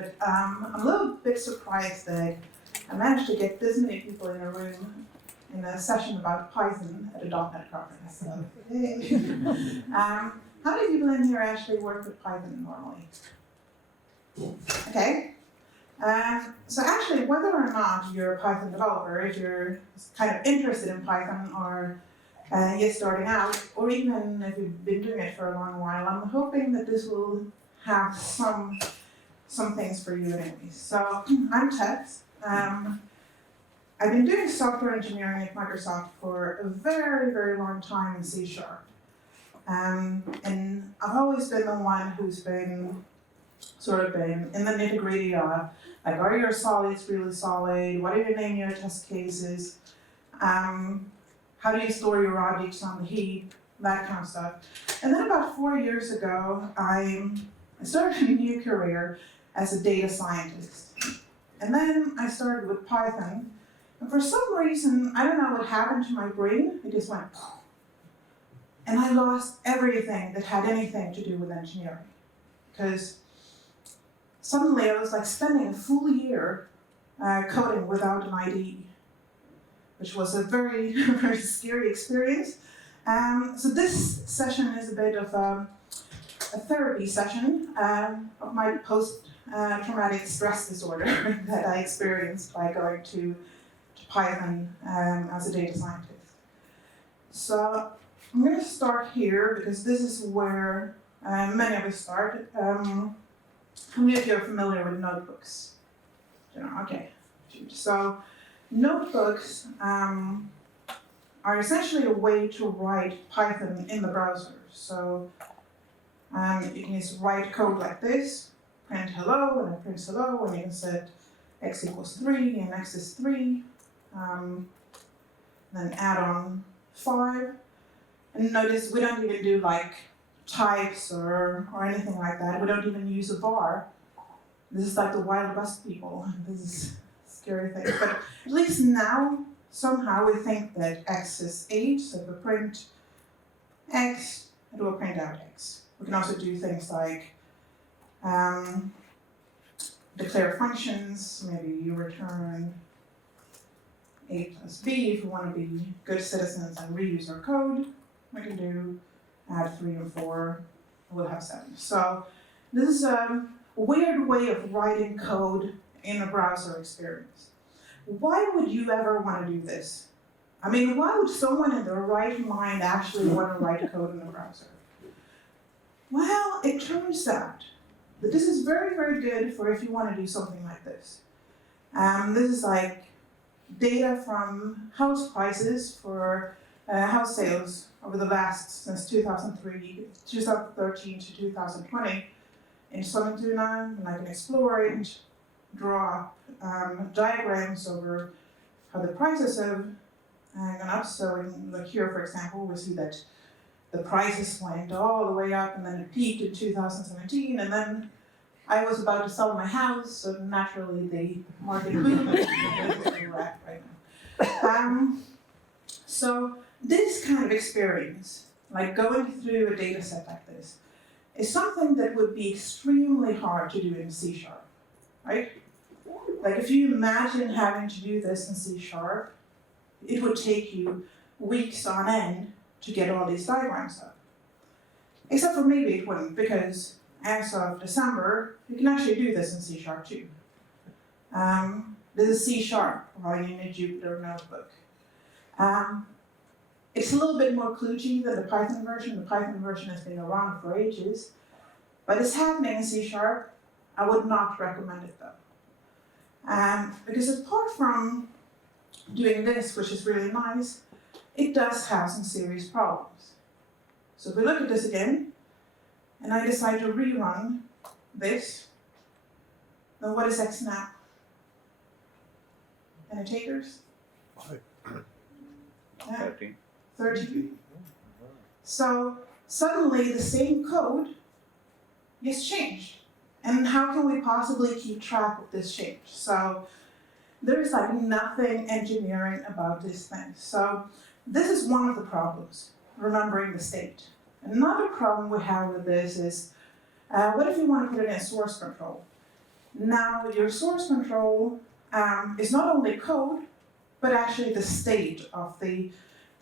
but I'm a little bit surprised that I managed to get this many people in a room in a session about Python at a .NET conference. So, yay. How many people in here actually work with Python normally? Okay. So actually, whether or not you're a Python developer, if you're kind of interested in Python or you're starting out, or even if you've been doing it for a long while, I'm hoping that this will have some things for you anyways. So I'm Tess. I've been doing software engineering at Microsoft for a very, very long time in C#. And I've always been the one who's been in the nitty-gritty of, like, are your solids really solid? What do you name your test cases? How do you store your objects on the heap? That kind of stuff. And then about 4 years ago, I started a new career as a data scientist. And then I started with Python. And for some reason, I don't know what happened to my brain, it just went poof. And I lost everything that had anything to do with engineering. Because suddenly I was like spending a full year coding without an IDE, which was a very, very scary experience. So this session is a bit of a therapy session of my post-traumatic stress disorder that I experienced by going to Python as a data scientist. So I'm going to start here because this is where many of us start. How many of you are familiar with notebooks? Okay. So notebooks are essentially a way to write Python in the browser. So you can just write code like this, print hello, and it prints hello, and you can set x equals 3 and x is 3. Then add on 5. And notice we don't even do like types or anything like that. We don't even use a var. This is like the Wild West people. This is a scary thing. But at least now, somehow we think that x is 8, so if we print x, it will print out x. We can also do things like declare functions. Maybe you return a plus b if we want to be good citizens and reuse our code. We can do add 3 and 4, we'll have 7. So this is a weird way of writing code in a browser experience. Why would you ever want to do this? I mean, why would someone in their right mind actually want to write code in a browser? Well, it turns out that this is very, very good for if you want to do something like this. This is like data from house prices for house sales over the last, since 2013 to 2020 in Solentuna, and I can explore it, draw diagrams over how the prices have gone up. So in, like here, for example, we see that the prices went all the way up and then it peaked in 2017, and then I was about to sell my house, so naturally the market boomed. Right now. So this kind of experience, like going through a data set like this, is something that would be extremely hard to do in C#, right? Like if you imagine having to do this in C#, it would take you weeks on end to get all these diagrams up. Except for maybe it wouldn't, because as of December, you can actually do this in C# too. This is C# running in a Jupyter notebook. It's a little bit more kludgy than the Python version. The Python version has been around for ages, but it's happening in C#. I would not recommend it though. Because apart from doing this, which is really nice, it does have some serious problems. So if we look at this again, and I decide to rerun this, then what is x now? Any takers? 13. 13. So suddenly the same code gets changed. And how can we possibly keep track of this change? So there is like nothing engineering about this thing. So this is one of the problems, remembering the state. Another problem we have with this is, what if you want to put it in source control? Now your source control is not only code, but actually the state of the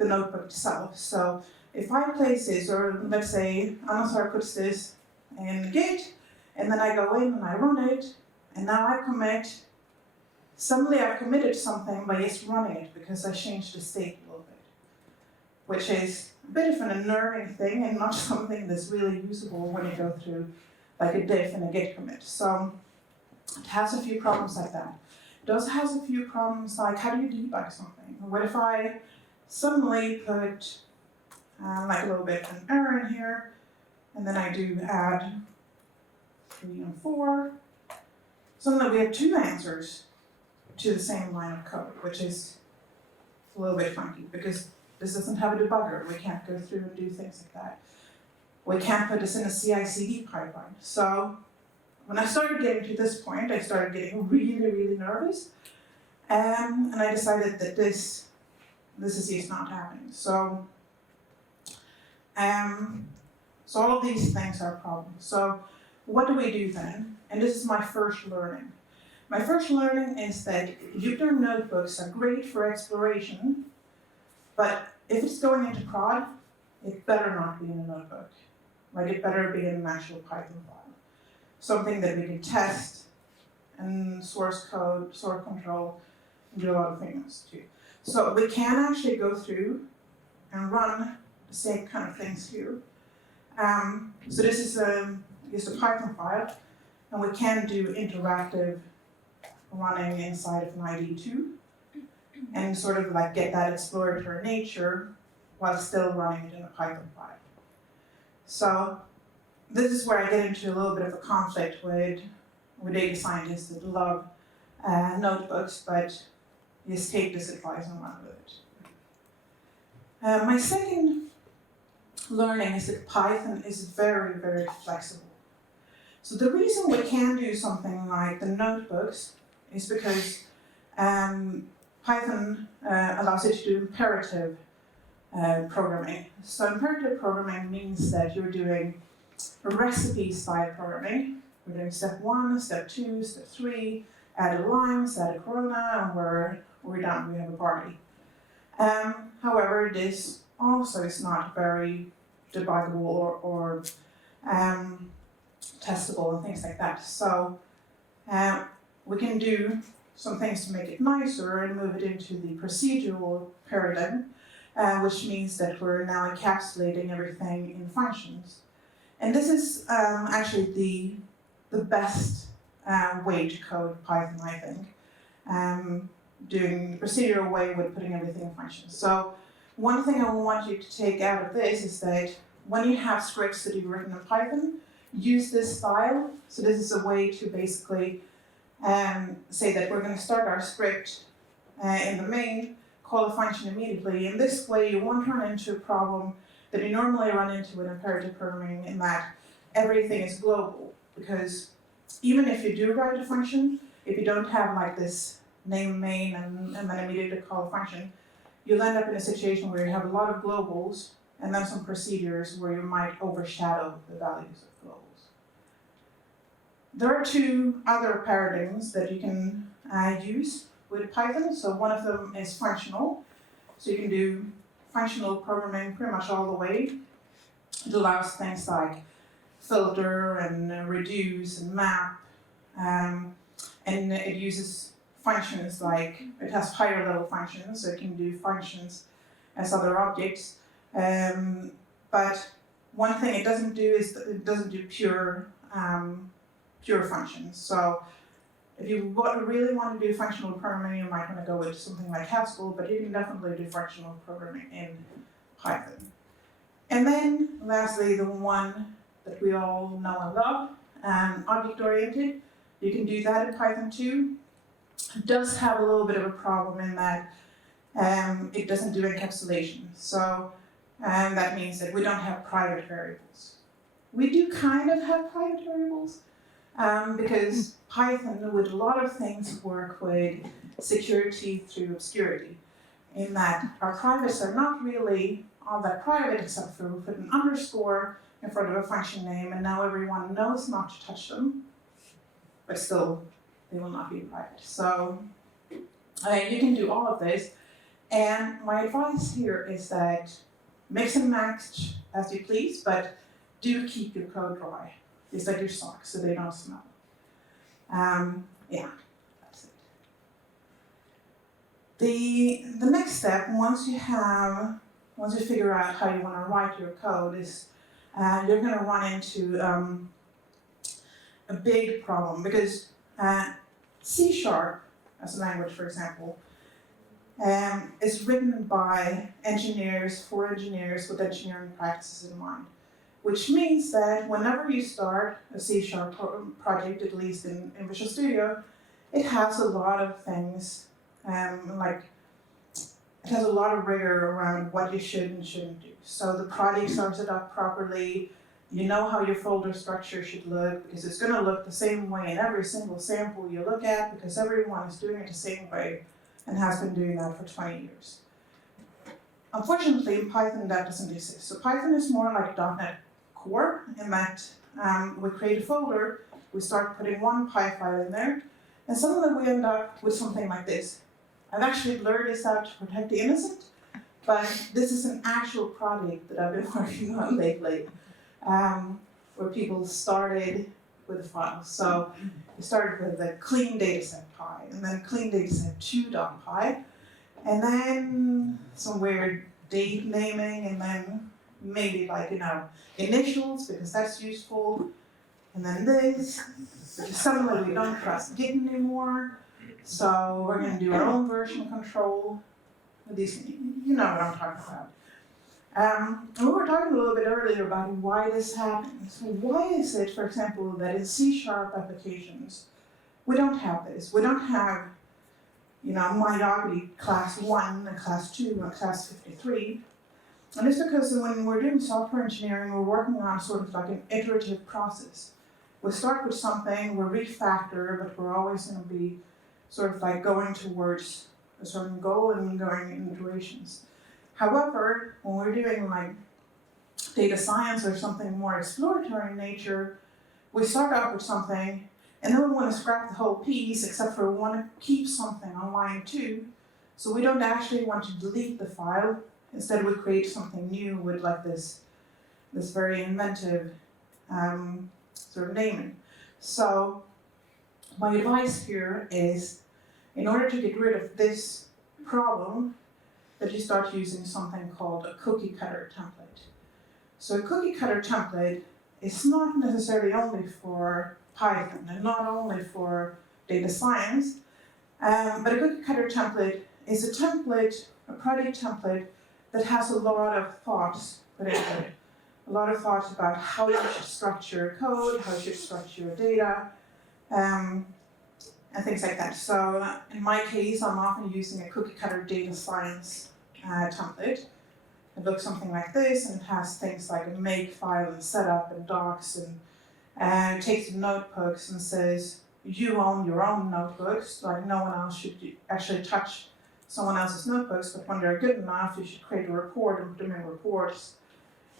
notebook itself. So if I place this, or let's say Anasar puts this in Git, and then I go in and I run it, and now I commit, suddenly I've committed something by just running it because I changed the state a little bit, which is a bit of an unnerving thing and not something that's really usable when you go through like a diff and a git commit. So it has a few problems like that. It also has a few problems like how do you debug something? What if I suddenly put like a little bit of an error in here, and then I do add 3 and 4. Suddenly we have 2 answers to the same line of code, which is a little bit funky because this doesn't have a debugger. We can't go through and do things like that. We can't put this in a CI/CD pipeline. So when I started getting to this point, I started getting really, really nervous, and I decided that this is just not happening. So all of these things are problems. So what do we do then? And this is my first learning. My first learning is that Jupyter notebooks are great for exploration, but if it's going into prod, it better not be in a notebook. Like it better be in an actual Python file. Something that we can test and source code, source control, and do a lot of things too. So we can actually go through and run the same kind of things here. So this is just a Python file, and we can do interactive running inside of an IDE too, and sort of like get that exploratory nature while still running it in a Python file. So this is where I get into a little bit of a conflict with data scientists that love notebooks, but just take this advice and run with it. My second learning is that Python is very, very flexible. So the reason we can do something like the notebooks is because Python allows you to do imperative programming. So imperative programming means that you're doing recipe-style programming. We're doing step 1, step 2, step 3, add a limes, add a corona, and we're done. We have a party. However, this also is not very debuggable or testable and things like that. So we can do some things to make it nicer and move it into the procedural paradigm, which means that we're now encapsulating everything in functions. And this is actually the best way to code Python, I think. Doing the procedural way with putting everything in functions. So one thing I want you to take out of this is that when you have scripts that you've written in Python, use this style. So this is a way to basically say that we're going to start our script in the main, call a function immediately. In this way, you won't run into a problem that you normally run into with imperative programming in that everything is global. Because even if you do write a function, if you don't have like this name main and then immediately call a function, you'll end up in a situation where you have a lot of globals and then some procedures where you might overshadow the values of globals. There are 2 other paradigms that you can use with Python. So one of them is functional. So you can do functional programming pretty much all the way. It allows things like filter and reduce and map. And it uses functions like, it has higher level functions, so it can do functions as other objects. But one thing it doesn't do is it doesn't do pure functions. So if you really want to do functional programming, you might want to go with something like Haskell, but you can definitely do functional programming in Python. And then lastly, the one that we all know and love, object-oriented. You can do that in Python too. It does have a little bit of a problem in that it doesn't do encapsulation. So that means that we don't have private variables. We do kind of have private variables because Python, with a lot of things, work with security through obscurity, in that our privates are not really all that private except for we put an underscore in front of a function name and now everyone knows not to touch them. but still they will not be private. So you can do all of this. And my advice here is that mix and match as you please, but do keep your code dry. Just like your socks so they don't smell. Yeah, that's it. The next step, once you figure out how you want to write your code, is you're going to run into a big problem because C# as a language, for example, is written by engineers for engineers with engineering practices in mind. Which means that whenever you start a C# project, at least in Visual Studio, it has a lot of things, it has a lot of rigor around what you should and shouldn't do. So the project are set up properly, you know how your folder structure should look, because it's going to look the same way in every single sample you look at, because everyone is doing it the same way and has been doing that for 20 years. Unfortunately, in Python, that doesn't exist. So Python is more like .NET Core in that we create a folder, we start putting one Py file in there, and suddenly we end up with something like this. I've actually blurred this out to protect the innocent, but this is an actual project that I've been working on lately, where people started with a file. So we started with a clean dataset Py, and then clean dataset 2.py, and then some weird date naming, and then maybe initials, because that's useful, and then this, because suddenly we don't trust Git anymore, so we're going to do our own version control. These, you know what I'm talking about. And we were talking a little bit earlier about why this happens. Why is it, for example, that in C# applications, we don't have this? We don't have, MyDoggy class 1 and class 2 and class 53. And it's because when we're doing software engineering, we're working on sort of like an iterative process. We start with something, we refactor, but we're always going to be sort of like going towards a certain goal and going in iterations. However, when we're doing like data science or something more exploratory in nature, we start out with something, and then we want to scrap the whole piece, except for we want to keep something on line 2. So we don't actually want to delete the file. Instead, we create something new with like this very inventive sort of naming. So my advice here is, in order to get rid of this problem, that you start using something called a cookie cutter template. So a cookie cutter template is not necessarily only for Python and not only for data science, but a cookie cutter template is a project template that has a lot of thoughts put into it. A lot of thoughts about how you should structure your code, how you should structure your data, and things like that. So in my case, I'm often using a cookie cutter data science template. It looks something like this, and it has things like a make file and setup and docs, and it takes the notebooks and says, you own your own notebooks, like no one else should actually touch someone else's notebooks, but when they're good enough, you should create a report and put them in reports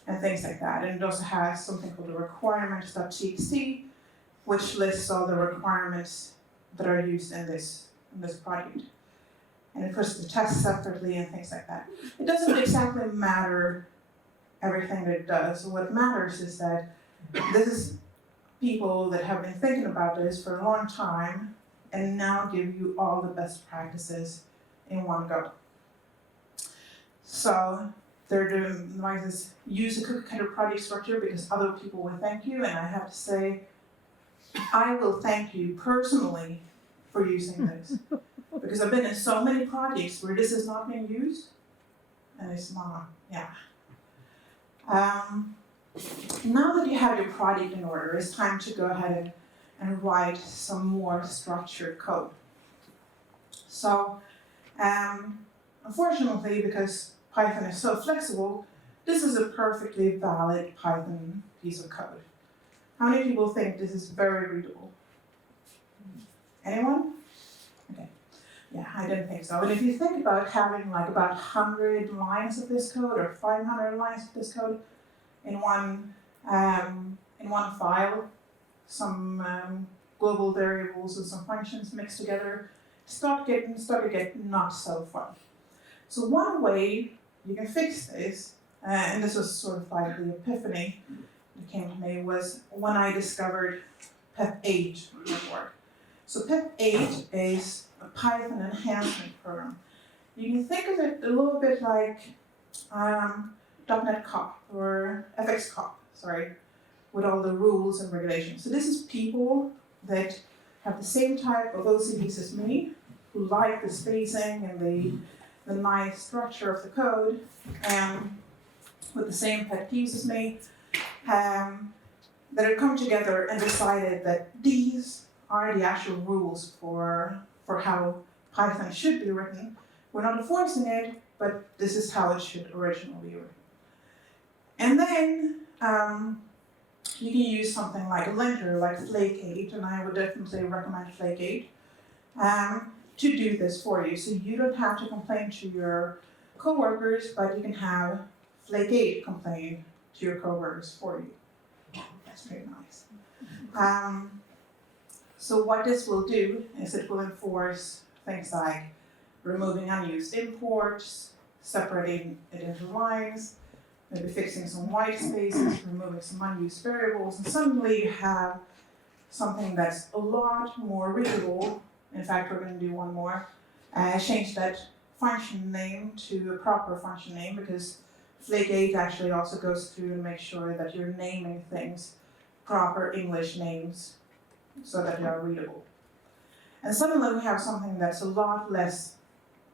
and things like that. And it also has something called the requirements.txt, which lists all the requirements that are used in this project. And it puts the tests separately and things like that. It doesn't exactly matter everything that it does. What matters is that this is people that have been thinking about this for a long time and now give you all the best practices in one go. So they're doing advice, use a cookie cutter project structure because other people will thank you, and I have to say, I will thank you personally for using this. Because I've been in so many projects where this is not being used, and it's not, yeah. Now that you have your project in order, it's time to go ahead and write some more structured code. So, unfortunately, because Python is so flexible, this is a perfectly valid Python piece of code. How many people think this is very readable? Anyone? Okay. Yeah, I didn't think so. And if you think about having like about 100 lines of this code or 500 lines of this code in one file, some global variables and some functions mixed together, started to get not so fun. So one way you can fix this, and this was sort of like the epiphany that came to me, was when I discovered PEP8 network. So PEP8 is a Python enhancement program. You can think of it a little bit like .NET Cop or FX Cop, with all the rules and regulations. So this is people that have the same type of OCDs as me, who like the spacing and the nice structure of the code, with the same pet peeves as me, that have come together and decided that these are the actual rules for how Python should be written. We're not enforcing it, but this is how it should originally be written. And then you can use something like a linter, like Flake8, and I would definitely recommend Flake8, to do this for you. So you don't have to complain to your coworkers, but you can have Flake8 complain to your coworkers for you. That's pretty nice. So what this will do is it will enforce things like removing unused imports, separating it into lines, maybe fixing some white spaces, removing some unused variables, and suddenly you have something that's a lot more readable. In fact, we're going to do one more. Change that function name to a proper function name, because Flake8 actually also goes through and makes sure that you're naming things proper English names so that they are readable. And suddenly we have something that's a lot less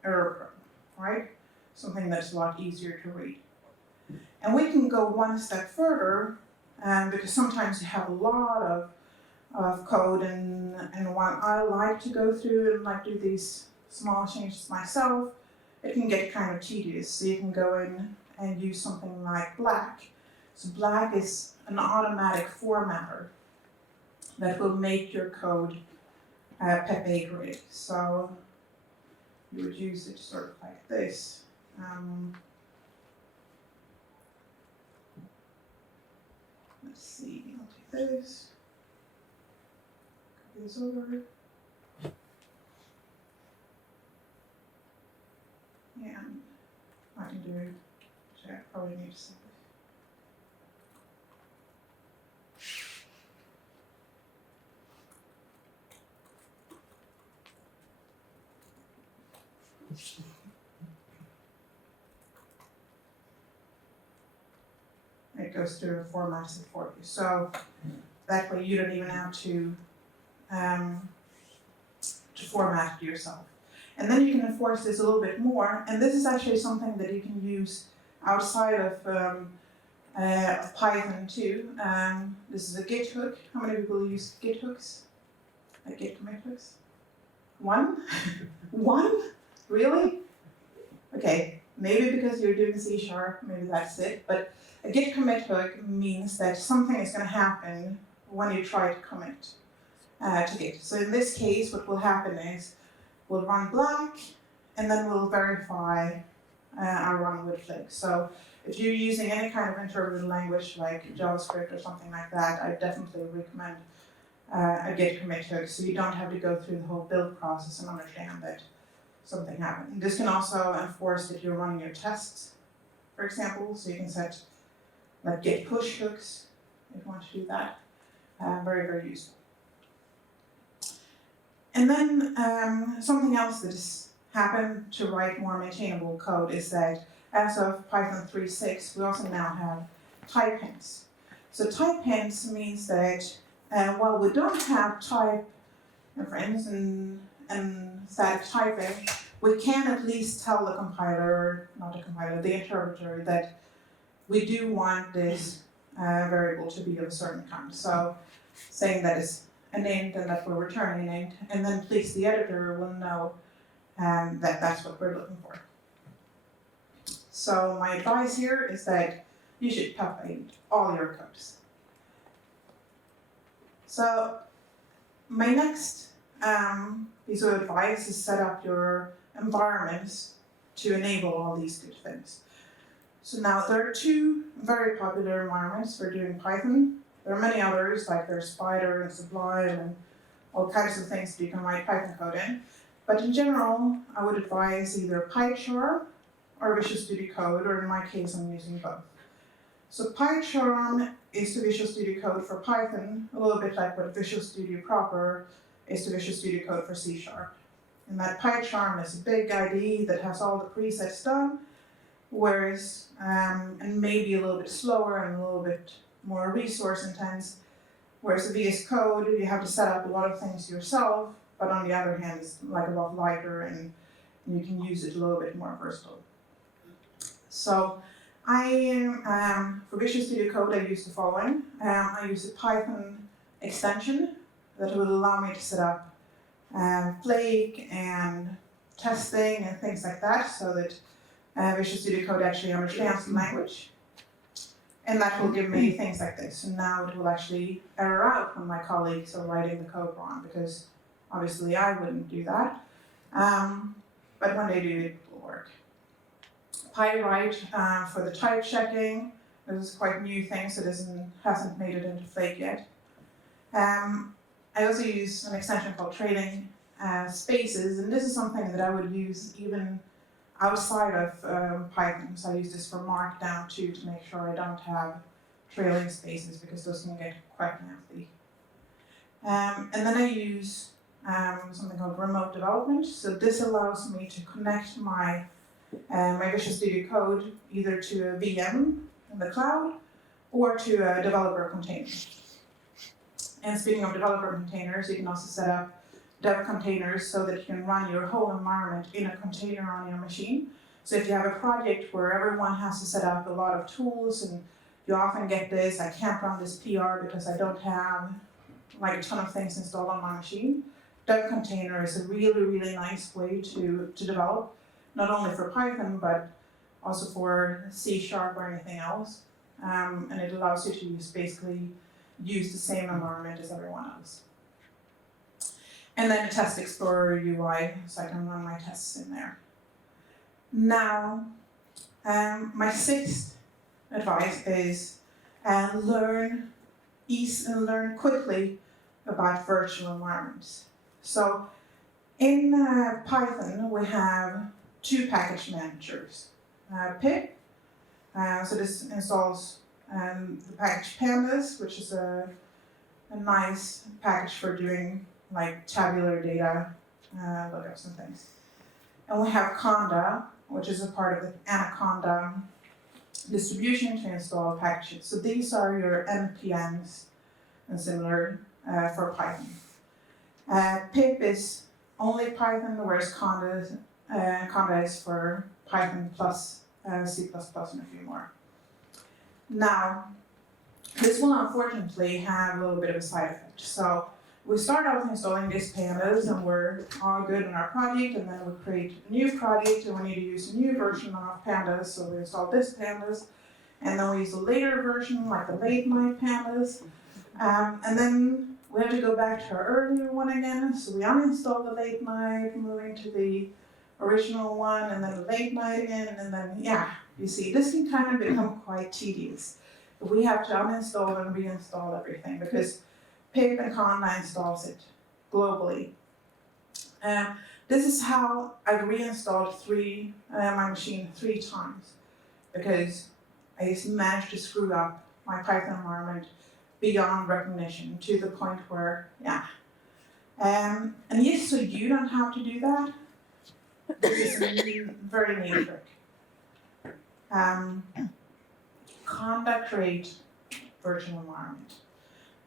error prone, right? Something that's a lot easier to read. And we can go one step further, because sometimes you have a lot of code, and while I like to go through and like do these small changes myself, it can get kind of tedious. So you can go in and use something like black. So black is an automatic formatter that will make your code PEP8 ready. So you would use it sort of like this. Let's see, I'll take this, copy this over. And I can do, which I probably need to save it. It goes through and formats it for you. So that way you don't even have to format it yourself. And then you can enforce this a little bit more. And this is actually something that you can use outside of Python too. This is a Git hook. How many people use Git hooks? Like Git commit hooks? One? One? Really? Okay, maybe because you're doing C#, maybe that's it. But a git commit hook means that something is going to happen when you try to commit to Git. So in this case, what will happen is we'll run black, and then we'll verify our run with Flake. So if you're using any kind of interpreted language like JavaScript or something like that, I definitely recommend a git commit hook, so you don't have to go through the whole build process and understand that something happened. This can also enforce that you're running your tests, for example, so you can set like git push hooks if you want to do that. Very, very useful. And then something else that has happened to write more maintainable code is that as of Python 3.6, we also now have type hints. So type hints means that while we don't have type inference and static typing, we can at least tell the compiler, not the compiler, the interpreter, that we do want this variable to be of a certain kind. So saying that it's an int and that we're returning an int, and then at least the editor will know that that's what we're looking for. So my advice here is that you should PEP8 all your codes. So my next piece of advice is set up your environments to enable all these good things. So now there are two very popular environments for doing Python. There are many others, like there's Spider and Sublime and all kinds of things that you can write Python code in. But in general, I would advise either PyCharm or Visual Studio Code, or in my case, I'm using both. So PyCharm is to Visual Studio Code for Python, a little bit like what Visual Studio proper is to Visual Studio Code for C#. And that PyCharm is a big IDE that has all the presets done, whereas, and maybe a little bit slower and a little bit more resource intense, whereas the VS Code, you have to set up a lot of things yourself, but on the other hand, it's like a lot lighter and you can use it a little bit more versatile. So for Visual Studio Code, I use the following. I use a Python extension that will allow me to set up flake and testing and things like that, so that Visual Studio Code actually understands the language. And that will give me things like this. So now it will actually error out when my colleagues are writing the code wrong, because obviously I wouldn't do that. But when they do, it will work. PyWrite for the type checking. This is quite a new thing, so this hasn't made it into Flake yet. I also use an extension called trailing spaces, and this is something that I would use even outside of Python. So I use this for Markdown too, to make sure I don't have trailing spaces, because those can get quite nasty. And then I use something called remote development. So this allows me to connect my Visual Studio Code either to a VM in the cloud or to a developer container. And speaking of developer containers, you can also set up dev containers so that you can run your whole environment in a container on your machine. So if you have a project where everyone has to set up a lot of tools, and you often get this, I can't run this PR because I don't have like a ton of things installed on my machine. Dev container is a really, really nice way to develop, not only for Python, but also for C# or anything else. And it allows you to basically use the same environment as everyone else. And then a Test Explorer UI, so I can run my tests in there. Now, my sixth advice is learn quickly about virtual environments. So in Python, we have two package managers. pip, so this installs the package pandas, which is a nice package for doing like tabular data lookups and things. And we have conda, which is a part of the Anaconda distribution to install packages. So these are your npms and similar for Python. Pip is only Python, whereas conda is for Python plus C++ and a few more. Now, this will unfortunately have a little bit of a side effect. So we start out installing these pandas and we're all good in our project, and then we create a new project and we need to use a new version of pandas, so we install this pandas, and then we use a later version like the late night pandas, and then we have to go back to our earlier one again, so we uninstall the late night, moving to the original one, and then the late night again, and then, yeah, you see, this can kind of become quite tedious. We have to uninstall and reinstall everything because pip and conda installs it globally. This is how I've reinstalled my machine 3 times because I just managed to screw up my Python environment beyond recognition to the point where, yeah. And yes, so you don't have to do that. This is a very neat trick. Conda create virtual environment.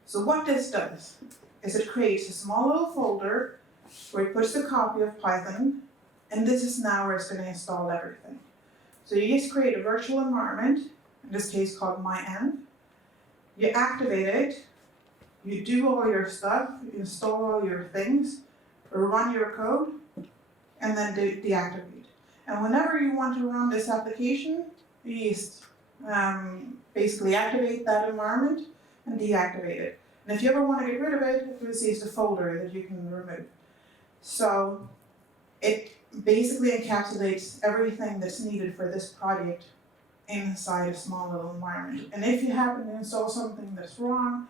So what this does is it creates a small little folder where it puts the copy of Python, and this is now where it's going to install everything. So you just create a virtual environment, in this case called myenv. You activate it, you do all your stuff, you install all your things, run your code, and then deactivate. And whenever you want to run this application, you just basically activate that environment and deactivate it. And if you ever want to get rid of it, this is the folder that you can remove. So it basically encapsulates everything that's needed for this project inside a small little environment. And if you happen to install something that's wrong,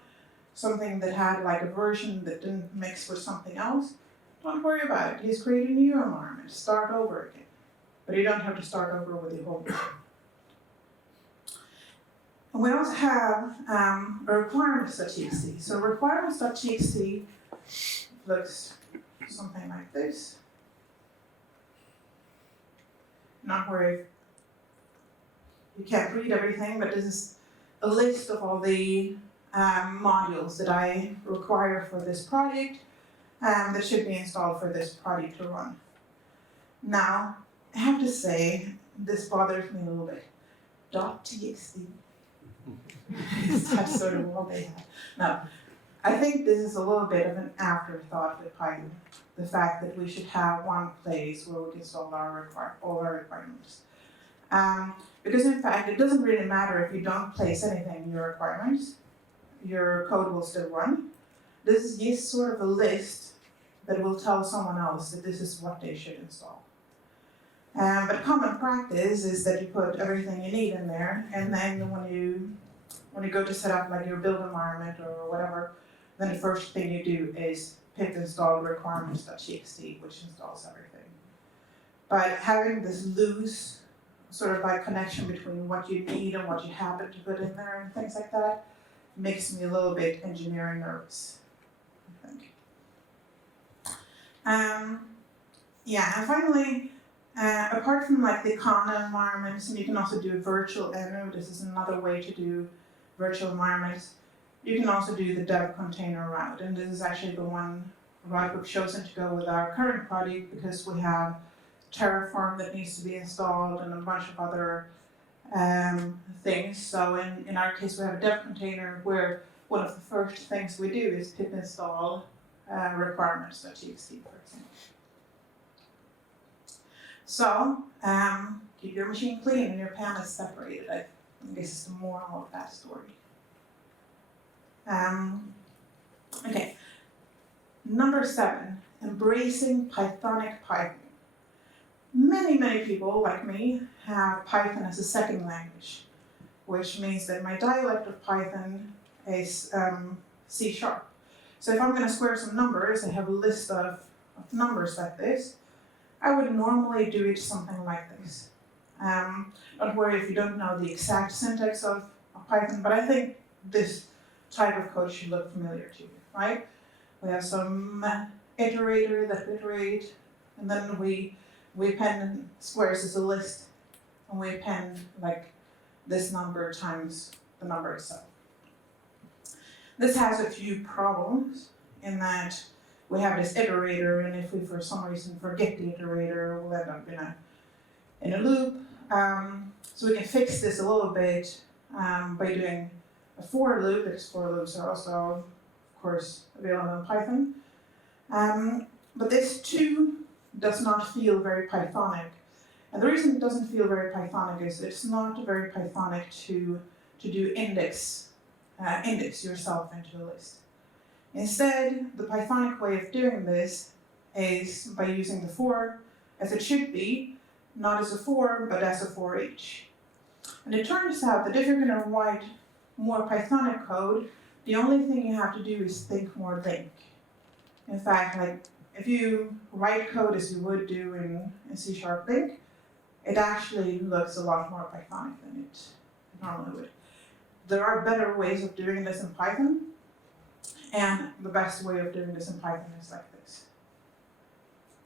something that had like a version that didn't mix with something else, don't worry about it. Just create a new environment, start over again. But you don't have to start over with the whole thing. And we also have a requirements.txt. So requirements.txt looks something like this. Not where you can't read everything, but this is a list of all the modules that I require for this project that should be installed for this project to run. Now, I have to say, this bothers me a little bit. .txt. That's sort of what they have. No, I think this is a little bit of an afterthought with Python. The fact that we should have one place where we can install all our requirements. Because in fact, it doesn't really matter if you don't place anything in your requirements, your code will still run. This is just sort of a list that will tell someone else that this is what they should install. But common practice is that you put everything you need in there, and then when you go to set up like your build environment or whatever, then the first thing you do is pip install requirements.txt, which installs everything. But having this loose sort of like connection between what you need and what you happen to put in there and things like that makes me a little bit engineering nervous, I think. Yeah, and finally, apart from like the Conda environments, and you can also do virtual env, this is another way to do virtual environments. You can also do the dev container route, and this is actually the one route we've chosen to go with our current project because we have Terraform that needs to be installed and a bunch of other things. So in our case, we have a dev container where one of the first things we do is pip install requirements.txt, for example. So keep your machine clean and your pan is separated. I think this is the moral of that story. Okay, number 7, embracing Pythonic Python. Many people, like me, have Python as a second language, which means that my dialect of Python is C#. So if I'm going to square some numbers, I have a list of numbers like this. I would normally do it something like this. Don't worry if you don't know the exact syntax of Python, but I think this type of code should look familiar to you, right? We have some iterator that iterate, and then we append squares as a list, and we append like this number times the number itself. This has a few problems in that we have this iterator, and if we for some reason forget the iterator, we'll end up in a loop. So we can fix this a little bit by doing a for loop, because for loops are also, of course, available in Python. But this too does not feel very Pythonic. And the reason it doesn't feel very Pythonic is it's not very Pythonic to do index yourself into a list. Instead, the Pythonic way of doing this is by using the for as it should be, not as a for, but as a for each. And it turns out that if you're going to write more Pythonic code, the only thing you have to do is think more link. In fact, like if you write code as you would do in C# link, it actually looks a lot more Pythonic than it normally would. There are better ways of doing this in Python, and the best way of doing this in Python is like this.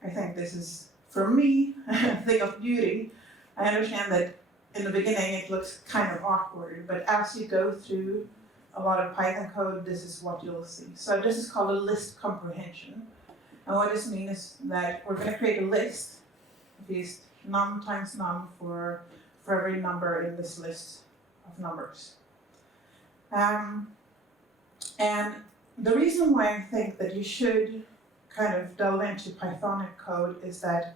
I think this is, for me, a thing of beauty. I understand that in the beginning it looks kind of awkward, but as you go through a lot of Python code, this is what you'll see. So this is called a list comprehension. And what this means is that we're going to create a list, at least num times num for every number in this list of numbers. And the reason why I think that you should kind of delve into Pythonic code is that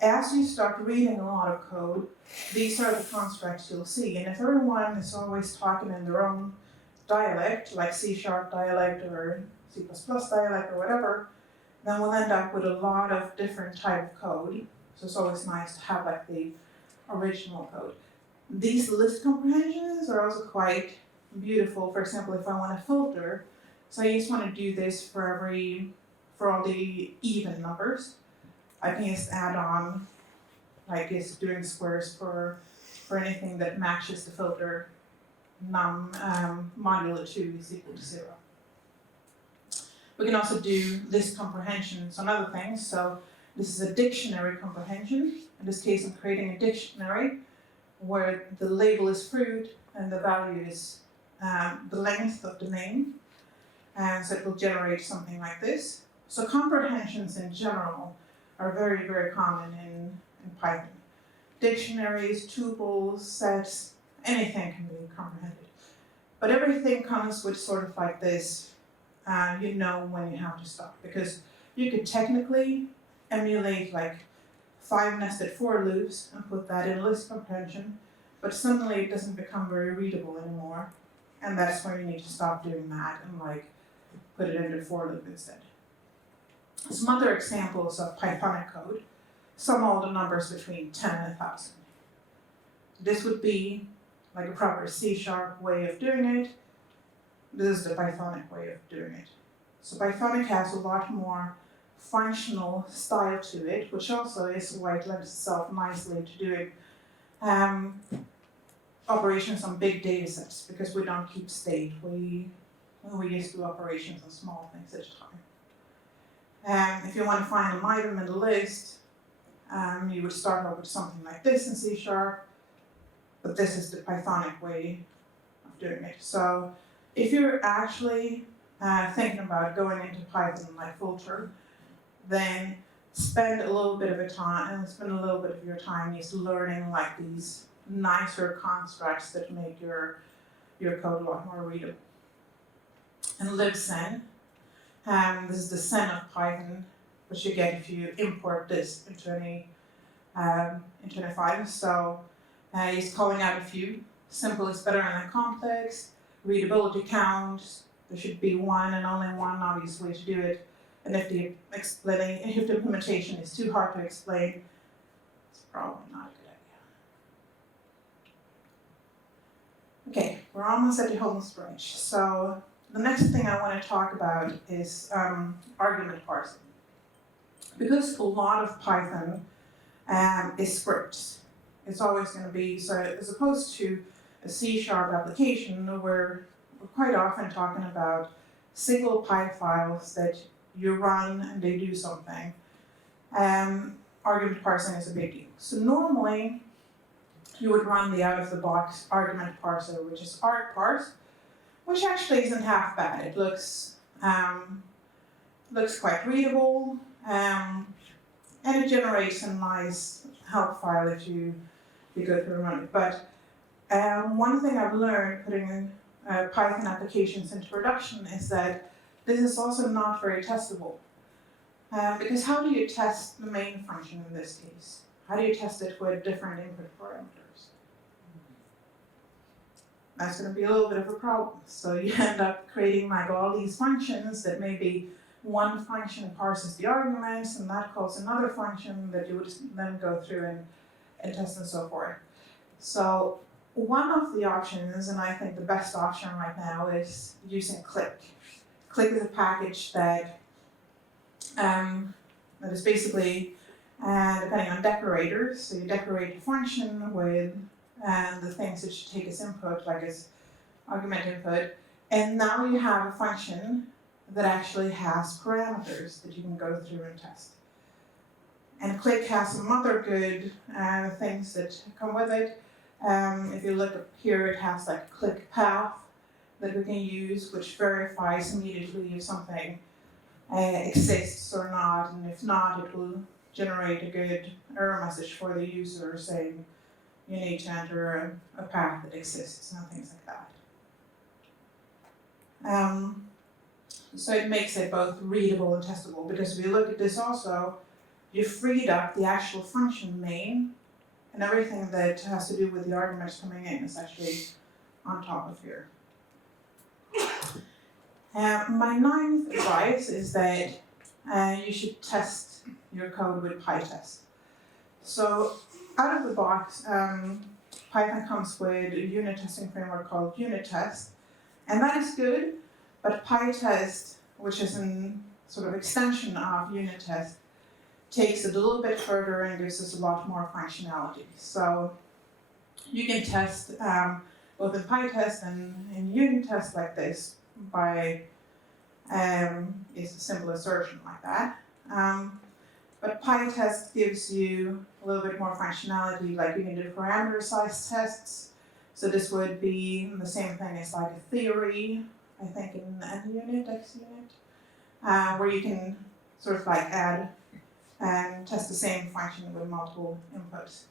as you start reading a lot of code, these are the constructs you'll see. And if everyone is always talking in their own dialect, like C# dialect or C++ dialect or whatever, then we'll end up with a lot of different type of code. So it's always nice to have like the original code. These list comprehensions are also quite beautiful. For example, if I want to filter So I just want to do this for all the even numbers. I can just add on, like it's doing squares for anything that matches the filter num modulo 2 is equal to 0. We can also do list comprehensions on other things. So this is a dictionary comprehension. In this case, I'm creating a dictionary where the label is fruit and the value is the length of the name. And so it will generate something like this. So comprehensions in general are very, very common in Python. Dictionaries, tuples, sets, anything can be comprehended. But everything comes with sort of like this, you know when you have to stop. Because you could technically emulate like 5 nested for loops and put that in list comprehension, but suddenly it doesn't become very readable anymore. And that's where you need to stop doing that and like put it into for loop instead. Some other examples of Pythonic code, sum all the numbers between 10 and 1,000. This would be like a proper C# way of doing it. This is the Pythonic way of doing it. So Pythonic has a lot more functional style to it, which also is why it lends itself nicely to doing operations on big data sets, because we don't keep state. We just do operations on small things at a time. If you want to find an item in the list, you would start off with something like this in C#, but this is the Pythonic way of doing it. So if you're actually thinking about going into Python like filter, then spend a little bit of your time just learning like these nicer constructs that make your code a lot more readable. And libsen, this is the sen of Python, which you get if you import this into any file. So he's calling out a few. Simple is better than complex. Readability count, there should be one and only one obvious way to do it. And if the implementation is too hard to explain, it's probably not a good idea. Okay, we're almost at the home stretch. So the next thing I want to talk about is argument parsing. Because a lot of Python is scripts, it's always going to be, so as opposed to a C# application where we're quite often talking about single Py files that you run and they do something, argument parsing is a big deal. So normally you would run the out-of-the-box argument parser, which is argparse, which actually isn't half bad. It looks quite readable, and it generates a nice help file if you go through and run it. But one thing I've learned putting in Python applications into production is that this is also not very testable. Because how do you test the main function in this case? How do you test it with different input parameters? That's going to be a little bit of a problem. So you end up creating like all these functions that maybe one function parses the arguments and that calls another function that you would then go through and test and so forth. So one of the options, and I think the best option right now, is using Click. Click is a package that is basically depending on decorators. So you decorate a function with the things that you take as input, like as argument input, and now you have a function that actually has parameters that you can go through and test. And Click has some other good things that come with it. If you look up here, it has like click path that we can use, which verifies immediately if something exists or not, and if not, it will generate a good error message for the user saying you need to enter a path that exists and things like that. So it makes it both readable and testable, because if you look at this also, you freed up the actual function main, and everything that has to do with the arguments coming in is actually on top of here. My ninth advice is that you should test your code with PiTest. So out of the box, Python comes with a unit testing framework called unit test, and that is good, But PiTest, which is a sort of extension of unit test, takes it a little bit further and gives us a lot more functionality. So you can test both in PiTest and in unit test like this by it's a simple assertion like that. But PiTest gives you a little bit more functionality, like you can do parameter size tests. So this would be the same thing as like a theory, I think in N unit, X unit, where you can sort of like add and test the same function with multiple inputs.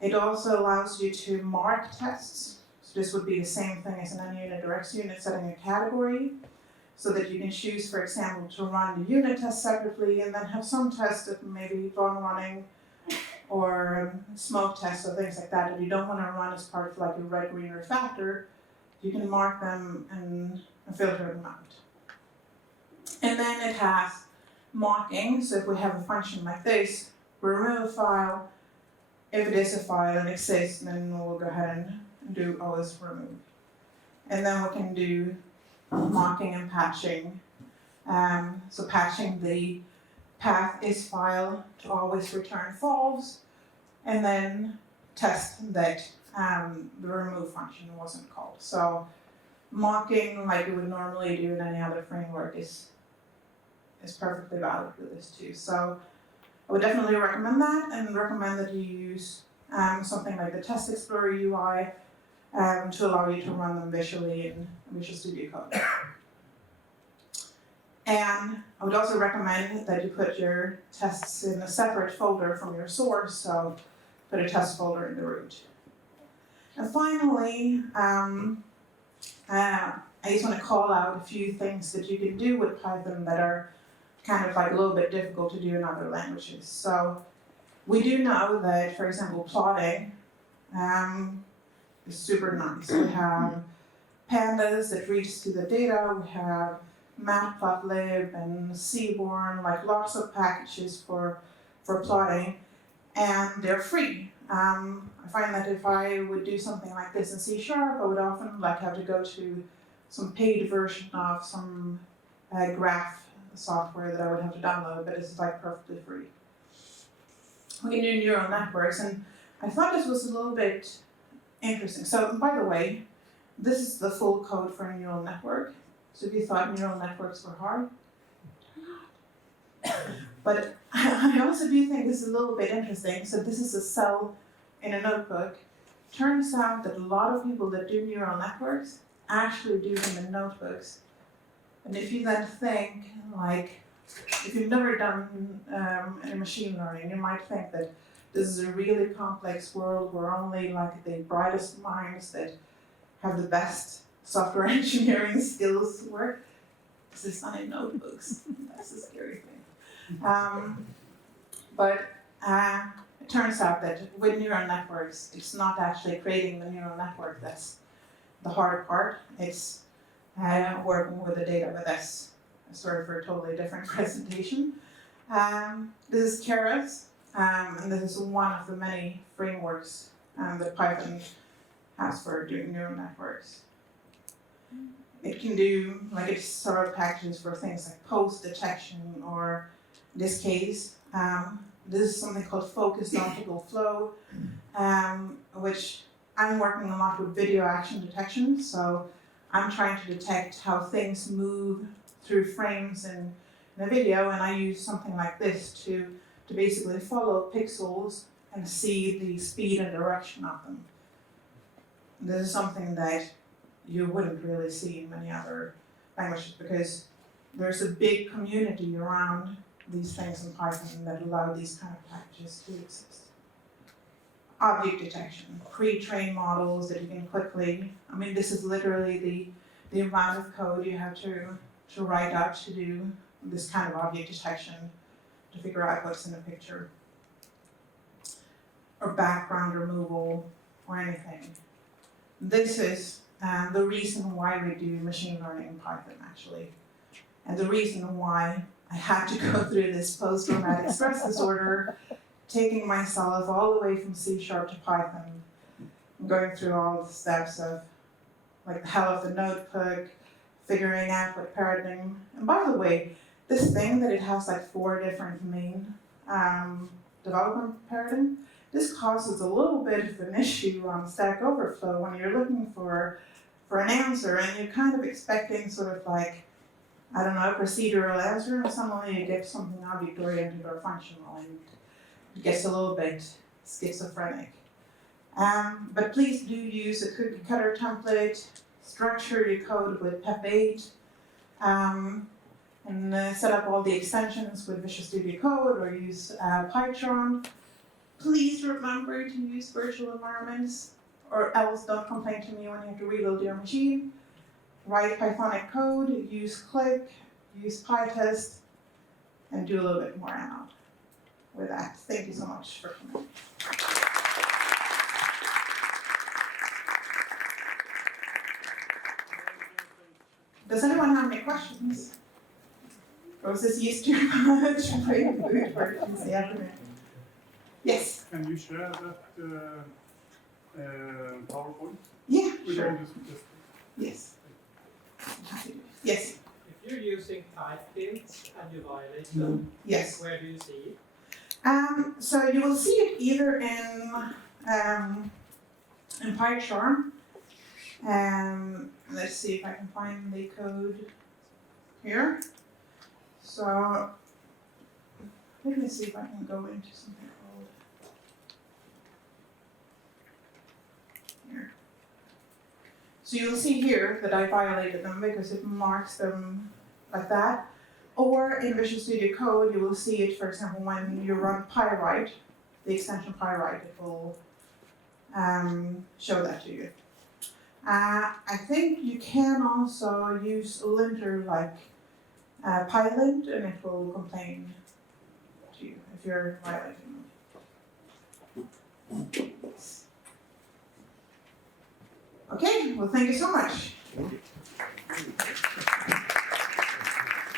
It also allows you to mark tests. So this would be the same thing as an N unit or X unit, setting a category, so that you can choose, for example, to run the unit test separately and then have some tests that maybe long running or smoke tests or things like that. If you don't want to run as part of like a red, green, or factor, you can mark them and filter them out. And then it has mocking. So if we have a function like this, we remove a file. If it is a file and exists, then we'll go ahead and do always remove. And then we can do mocking and patching. So patching the path is file to always return false, and then test that the remove function wasn't called. So mocking, like you would normally do in any other framework, is perfectly valid with this too. So I would definitely recommend that, and recommend that you use something like the Test Explorer UI to allow you to run them visually in Visual Studio Code. And I would also recommend that you put your tests in a separate folder from your source, so put a test folder in the root. And finally, I just want to call out a few things that you can do with Python that are kind of like a little bit difficult to do in other languages. So we do know that, for example, plotting is super nice. We have pandas that reads to the data, we have matplotlib and seaborn, like lots of packages for plotting, and they're free. I find that if I would do something like this in C#, I would often like have to go to some paid version of some graph software that I would have to download, but it's like perfectly free. We can do neural networks, and I thought this was a little bit interesting. So, by the way, this is the full code for a neural network. So if you thought neural networks were hard, but I also do think this is a little bit interesting. So this is a cell in a notebook. Turns out that a lot of people that do neural networks actually do them in notebooks. And if you then think, like, if you've never done any machine learning, you might think that this is a really complex world where only like the brightest minds that have the best software engineering skills work. This is not in notebooks. That's the scary thing. But it turns out that with neural networks, it's not actually creating the neural network that's the hard part. It's working with the data, but that's sort of for a totally different presentation. This is Keras, and this is one of the many frameworks that Python has for doing neural networks. It can do, like it's sort of packages for things like post detection, or in this case, this is something called focused optical flow, which I'm working a lot with video action detection. So I'm trying to detect how things move through frames in a video, and I use something like this to basically follow pixels and see the speed and direction of them. This is something that you wouldn't really see in many other languages, because there's a big community around these things in Python that allow these kind of packages to exist. Object detection, pre-trained models that you can quickly, I mean, this is literally the amount of code you have to write out to do this kind of object detection to figure out what's in a picture, or background removal, or anything. This is the reason why we do machine learning in Python, actually. And the reason why I had to go through this post-traumatic stress disorder, taking myself all the way from C# to Python, going through all the steps of like the hell of the notebook, figuring out what paradigm. And by the way, this thing that it has like 4 different main development paradigm, this causes a little bit of an issue on Stack Overflow when you're looking for an answer and you're kind of expecting sort of like, I don't know, a procedural answer, and suddenly you get something object-oriented or functional, and it gets a little bit schizophrenic. But please do use a cookie cutter template, structure your code with PEP8, and set up all the extensions with Visual Studio Code or use Python. Please remember to use virtual environments, or else don't complain to me when you have to rebuild your machine. Write Pythonic code, use Click, use PiTest, and do a little bit more ML with that. Thank you so much for coming. Does anyone have any questions? Or was this used too much for food for Tuesday afternoon? Yes? Can you share that PowerPoint? Yeah, With sure. all this? Yes. Yes. If you're using type fields and you violate them, Yes. where do you see it? So you will see it either in PyCharm. Let's see if I can find the code here. So let me see if I can go into something called here. So you'll see here that I violated them because it marks them like that. Or in Visual Studio Code, you will see it, for example, when you run PyWrite, the extension PyWrite, it will show that to you. I think you can also use a linter like PyLint, and it will complain to you if you're violating them. Okay, well, thank you so much. Thank you.